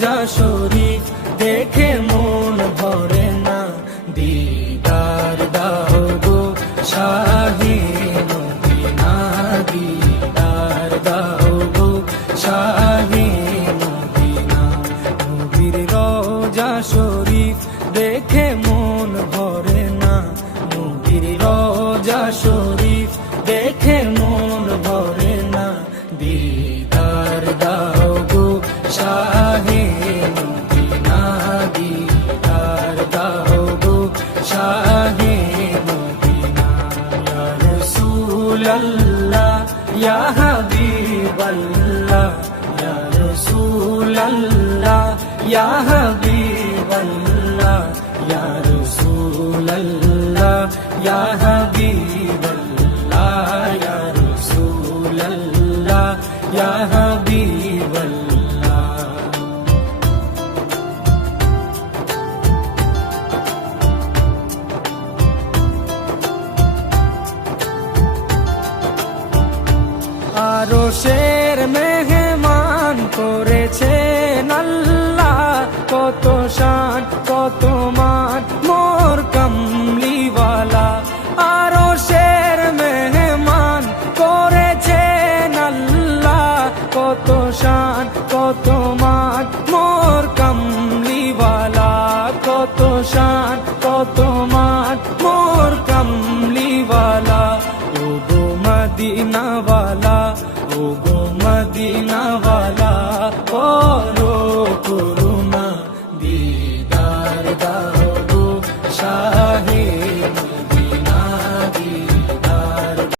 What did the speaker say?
রোজা শরীফ দেখে মন ভরে না, দিদার দাও গো শাহে মদিনা, দিদার দাও গো শাহে মদিনা। নবীর রোজা শরীফ দেখে মন ভরে না, নবীর রোজা শরীফ দেখে মন ভরে না, দিদার দাও গো শাহে মদিনা, দিদার দাও গো শাহে মদিনা। ইয়া রাসূলাল্লাহ ইয়া হাবিবাল্লাহ, ইয়া রাসূলাল্লাহ ইয়া হাবিবাল্লাহ, ইয়া রাসূলাল্লাহ ইয়া হাবিবাল্লাহ, ইয়া রাসূলাল্লাহ ইয়া হাবিবাল্লাহ। আরশের মেহমান করেছেন আল্লাহ, কত শান কত মান মোর কামলিওয়ালা। আরশের মেহমান করেছেন আল্লাহ, কত শান কত মান মোর কামলিওয়ালা, কত শান কত মান মোর কামলিওয়ালা। ও গো মদিনাওয়ালা, ও গো মদিনাওয়ালা, করো করুণা, দিদার দাও